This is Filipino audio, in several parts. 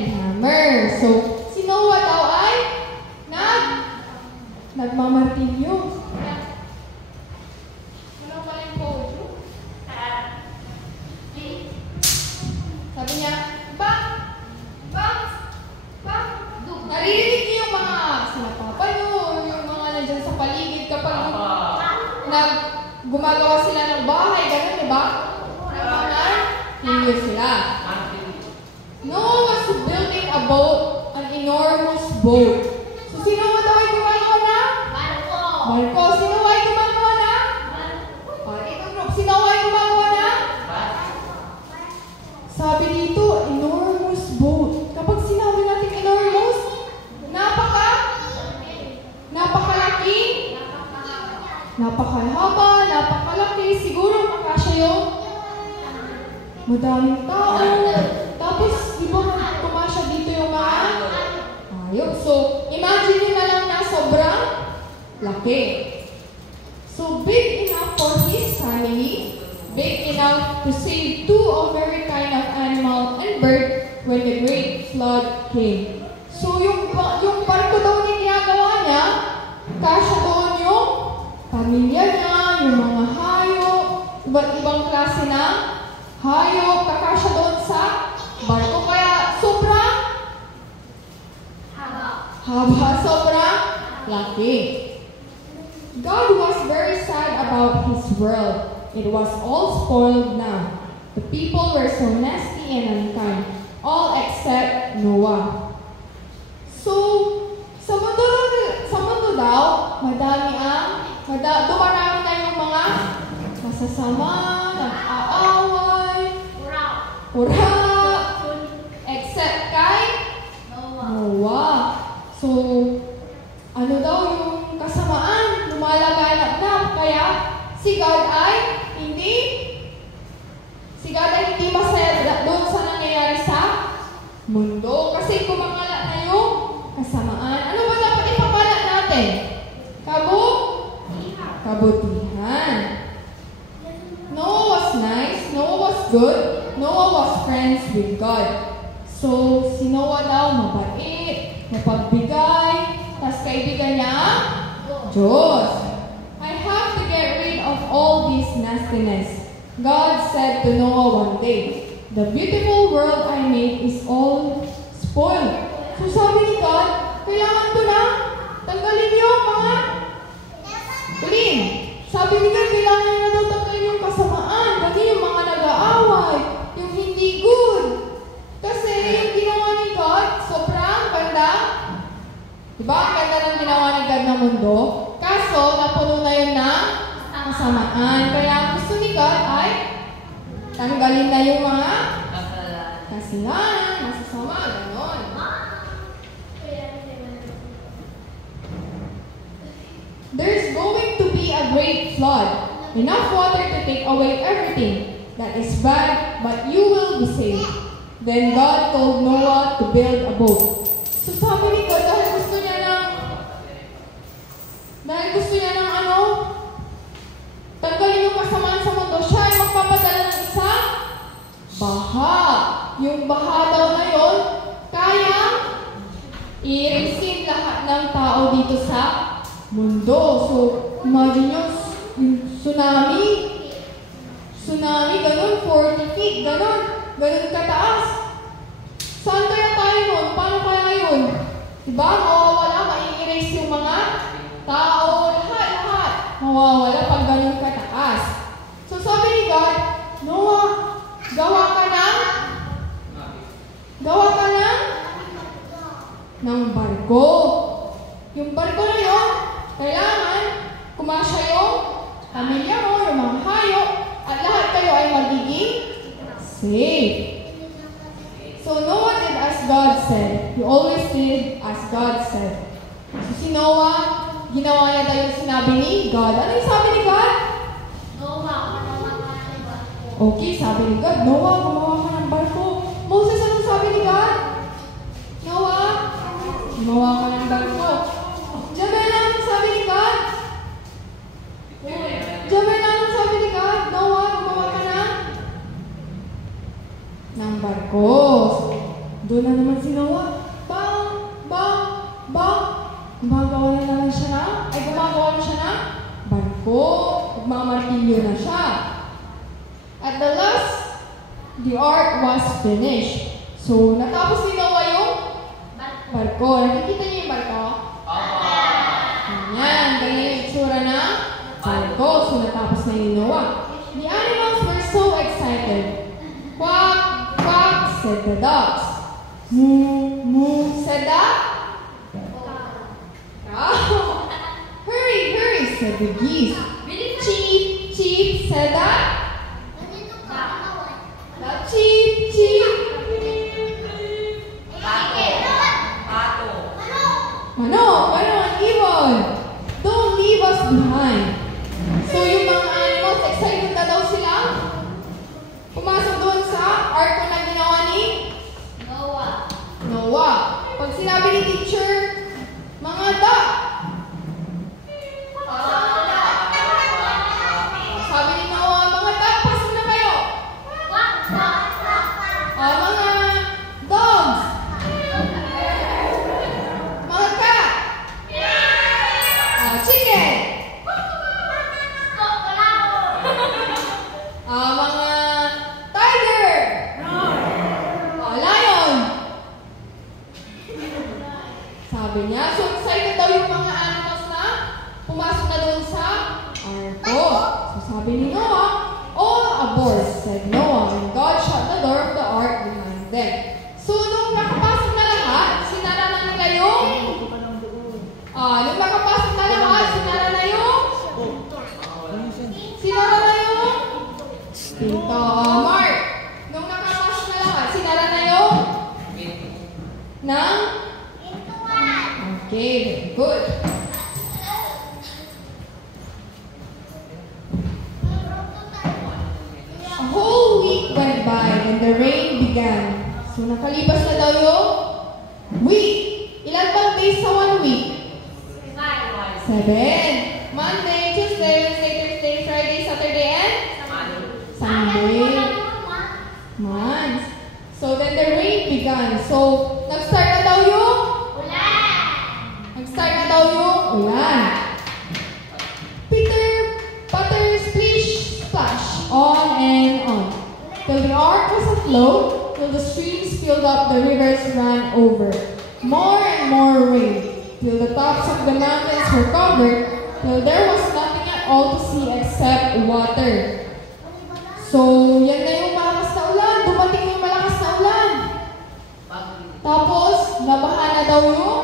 and hammer. So, si Noah daw ay nagmamartilyo. Ano pa yung photo? Sabi niya, bang! Naririnig niyo yung mga sila papa niyo, yung mga nandyan sa paligid kapag gumagawa sila ng bahay, gano'n, di ba? Ninyo sila. Noah was building a boat, an enormous boat. So, sino ba daw ay gumagawa na? Barko. Sino ay gumagawa na? Ito group. Sino ay gumagawa na? Sabi dito, enormous boat. Kapag sinabi natin enormous, napakalaki, napakalhaba, napakalaki. Siguro makasya yung madaming tao. Tapos, di ba kumasya dito yung mga hayop? So, imagine nyo na lang na sobrang laki. So, big enough for his family, big enough to save two of every kind of animal and bird when the great flood came. So, yung barko daw na ginagawa niya, kasya doon yung pamilya niya, yung mga hayop, iba't ibang klase na hayop, kakasya doon sa barko. Kaya sobrang haba, sobrang laki. God was very sad about his world. It was all spoiled now. The people were so nasty and unkind, all except Noah. So, sa mundo daw, dumarami na yung mga masasama, nag-aaway, pura, except kay Noah. So, ano daw yung kasamaan, lumalaganap na, kaya si God ay hindi masaya doon sa nangyayari sa mundo. Kasi kumakalat na yung kasamaan. Ano ba dapat ipakalat natin? Kabutihan. Noah was nice. Noah was good. Noah was friends with God. So, si Noah daw mabait, mapagbigay, tas kaibigan niya, Diyos. I have to get rid of all this nastiness. God said to Noah one day, the beautiful world I made is all spoiled. So sabi ni God, kailangan ko na tanggalin yung mga clean. Sabi ni God, kailangan na daw tanggalin yung kasamaan, kasi yung mga nag-aaway, yung hindi good. Kasi yung ginawa ni God, sobrang ganda. Diba? Ang ganda ng ginawa ni God na mundo. Kaso, napuno na yun ng kasamaan. Kaya ang gusto ni God ay tanggalin na yung mga kasalanan, masasama, gano'n. There's going to be a great flood. Enough water to take away everything that is bad, but you will be saved. Then God told Noah to build a boat. So sabi ni God, dahil gusto niya ng tanggalin yung kasamaan sa mundo, siya ay magpapadala ng isang baha. Yung baha daw na yun, kaya i-receive lahat ng tao dito sa mundo. So, imagine yung tsunami, ganun, 40 feet, ganun kataas. Saan kaya tayo nun? Paano kaya yun? Diba? Mawawala, mai-erase yung mga tao, lahat. Mawawala pag ganun kataas. So sabi ni God, Noah, gawa ka ng barko. Yung barko na yun, kailangan kumasya yung pamilya mo, yung mga hayop, at lahat kayo ay magiging safe. So Noah did as God said. He always did as God said. So si Noah, ginawa niya daw yung sinabi ni God. Ano yung sabi ni God? Okay, sabi ni God, Noah, gumawa ka ng barko. Moses, anong sabi ni God? Noah, gumawa ka ng barko. Jabel, anong sabi ni God? Jabel, anong sabi ni God? Noah, gumawa ka ng barko. Doon na naman si Noah. Bang! Bang! Bang! Gumagawa na naman siya na. Gumagawa na siya na barko. Magmamartilyo na siya. At the last, the ark was finished. So, natapos ni Noah yung barko. Nakikita niyo yung barko? Ganyan. Ganyan yung itsura ng barko. So, natapos na ni Noah. The animals were so excited. Quack, quack, said the dogs. Moo, moo, said the cow. Hurry, hurry, said the geese. Cheep, cheep, said the cheep, cheep. Manok, ibon. Don't leave us behind. So yung mga animals, excited na daw sila. Pumasok doon sa ark na ginawa ni Noah. Pag sinabi ni teacher, mga duck. Sabi ni Noah, mga duck, pasok na kayo. Mga dogs. Mga cat. Chicken. Mga tiger. Lion. Sabi niya, so excited daw yung mga animals na pumasok na doon sa arko. So sabi ni Noah, all aboard, said Noah, and God shut the door of the ark behind them. So nung nakapasok na lahat, sinara na nila yung pinto. Mark, nung nakapasok na lahat, sinara na yung ng okay, very good. A whole week went by and the rain began. So nakalipas na daw yung week. Ilan bang days sa 1 week? 7. Monday, Tuesday, Wednesday, Thursday, Friday, Saturday, and Sunday. Months. So then the rain began. So nag-start na daw yung ulan. Peter, butter, splish, splash, on and on. Till the ark was afloat, till the streams filled up, the rivers ran over. More and more rain, till the tops of the mountains were covered, till there was nothing at all to see except water. So, yan na yung malakas na ulan. Dumating yung malakas na ulan. Tapos, nabaha na daw yung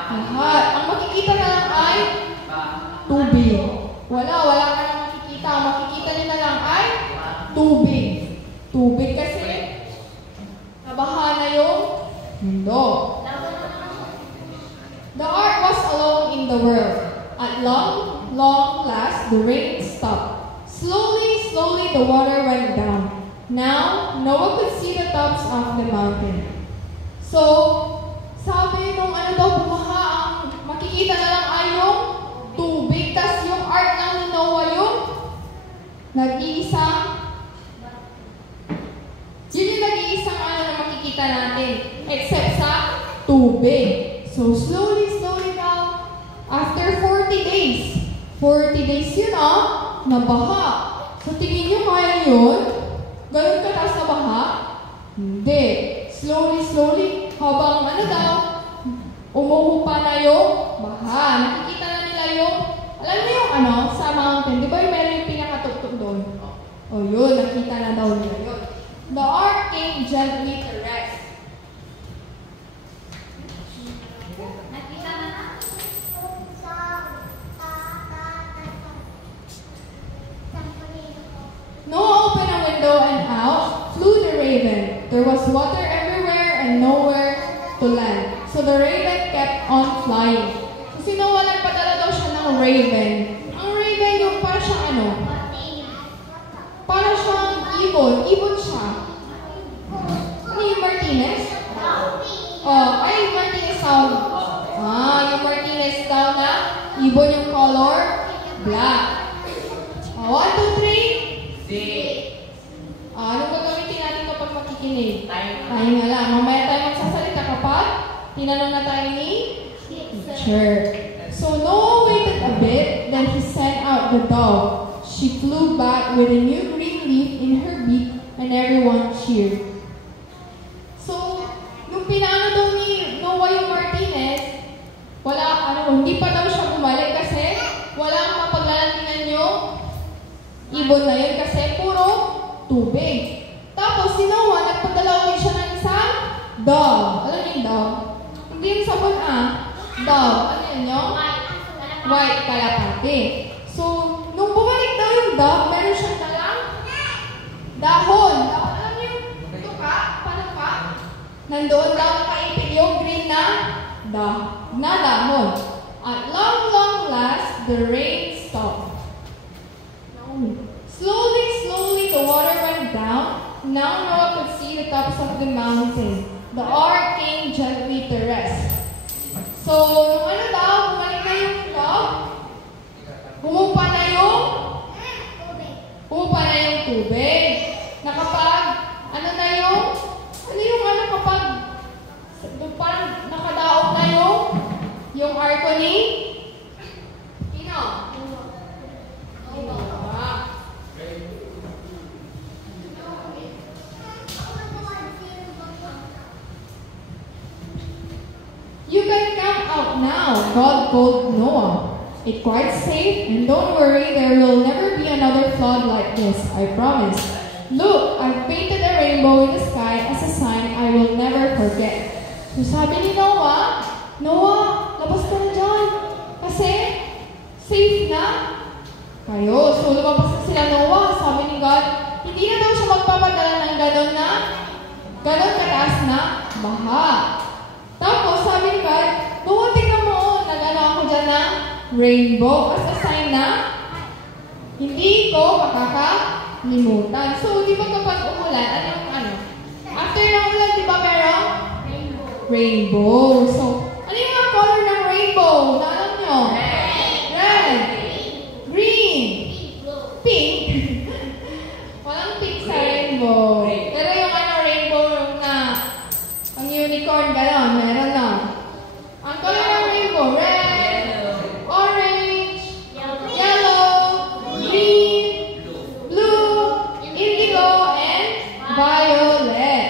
lahat. Ang makikita na lang ay tubig. Wala ka nang makikita. Ang makikita nyo na lang ay tubig. Tubig kasi nabaha na yung mundo. The ark was alone in the world. At long last, the rain stopped. Slowly, the water went down. Now, Noah could see the tops of the mountain. So, sabi nung daw bumaha, ang makikita na lang ay yung tubig. Tas yung ark lang ni Noah yung nag-iisang na makikita natin. Except sa tubig. So, slowly daw, after 40 days. 40 days yun nabaha. So, tingin nyo kaya yun? Ganun kataas na baha? Hindi. Slowly, habang umuhupa na yung baha. Nakikita na nila yung, alam niyo yung sa mountain. Di ba yung meron yung pinakatuktok doon? O yun, nakita na daw nila yun. The ark came gently to rest. Noah opened a window and out flew the raven. There was water everywhere and nowhere to land. So the raven kept on flying. So si Noah nagpadala daw siya ng raven. Ang raven yung para siyang para siyang ibon. Ibon siya. Ano yung Martinez? Ay, Martinez sound. Yung Martinez daw na ibon yung color black. 1, 2, 3. Anong gagamitin natin kapag makikinig? Tayo nga lang. Tinanong na tayo ni teacher. So Noah waited a bit, then he sent out the dove. She flew back with a new green leaf in her beak, and everyone cheered. So, nung pinaano daw ni Noah yung Martinez, hindi pa daw siya bumalik kasi wala ang mapaglalantingan yung ibon na yun kasi puro tubig. Tapos si Noah, nagpadala ulit siya ng isang dove. Alam niyo yung dove? Hindi yung sabon dove. Ano yun yung? White kalapate. So, nung bumalik daw yung dove, meron siyang dalang dahon. Alam niyo yung tuka? Panuka? Nandoon daw nakaipit yung green na dahon. At long last, the rain stopped. Slowly, the water went down. Now Noah could see the tops of the mountain. The ark came gently to rest. So, nung bumalik na yung dove, humupa na yung tubig. Na kapag, kapag parang nakadaog na yung arko ni Sino? You can come out now, God told Noah. It's quite safe, and don't worry, there will never be another flood like this, I promise. Look, I've painted a rainbow in the sky as a sign I will never forget. So sabi ni Noah, labas ka na dyan. Kasi, safe na kayo. So lumabas na sila Noah. Sabi ni God, hindi na daw siya magpapadala ng ganon kataas na baha. Tapos sabi ni God, Noah, tingnan mo, nag-ano ako dyan ng rainbow as a sign na hindi ko makakalimutan. So, di ba kapag umulan, after ng ulan, di ba merong rainbow. So, ano yung mga color ng rainbow? Alam nyo? Red. Green. Pink. Walang pink sa rainbow. Pero yung rainbow na ang unicorn, gano'n, meron na. Ang color ng rainbow, red, orange, yellow, green, blue, indigo, and violet.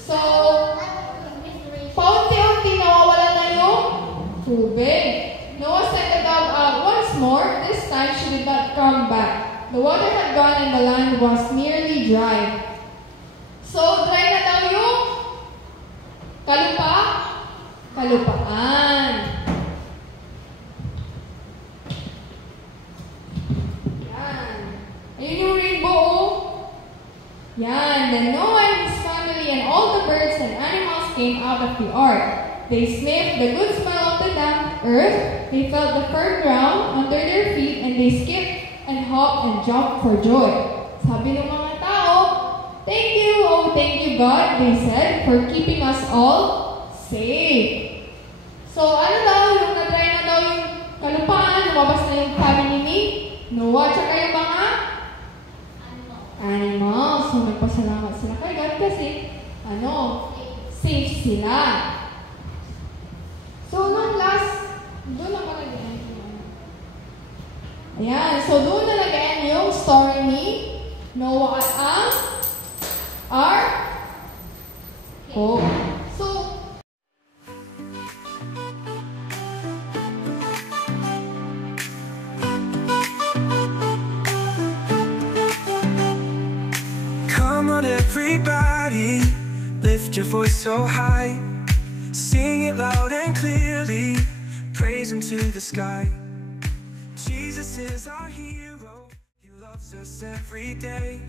So, paunti-unti nawawala na yung tubig. Noah sent the dove out once more. This time she did not come back. The water had gone and the land was nearly dry. So, dry na daw yung kalupaan. Yan. Ayun yung rainbow. Yan. Then Noah and his family and all the birds and animals came out of the ark. They sniffed the good smell of the damp earth. They felt the firm ground under their feet, and they skipped and hopped and jumped for joy. Sabi ng mga tao, thank you God, they said, for keeping us all safe. So yung na-try na daw yung kalupaan, lumabas na yung family ni Noah, tsaka yung mga animals. So nagpasalamat sila kay God kasi, safe sila. So, doon na nag-end so doon na nag-end yung story ni Noah at ang ark. So, come on everybody, lift your voice so high. Sing it loud and clearly, praise Him to the sky. Jesus is our hero, He loves us every day.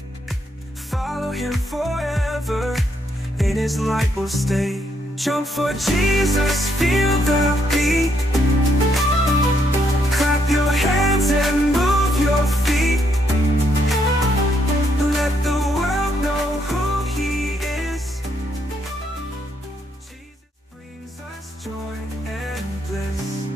Follow Him forever, in His light we'll stay. Jump for Jesus, feel the beat. Clap your hands and move your feet. Let the world know who He is. Joy and bliss.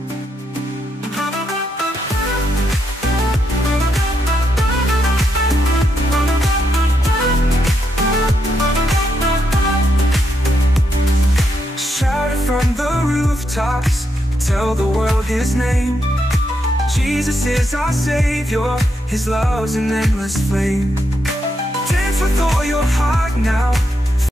Shout it from rooftops, tell the world His name. Jesus is our Savior, His love's an endless flame. Dance with all your heart now,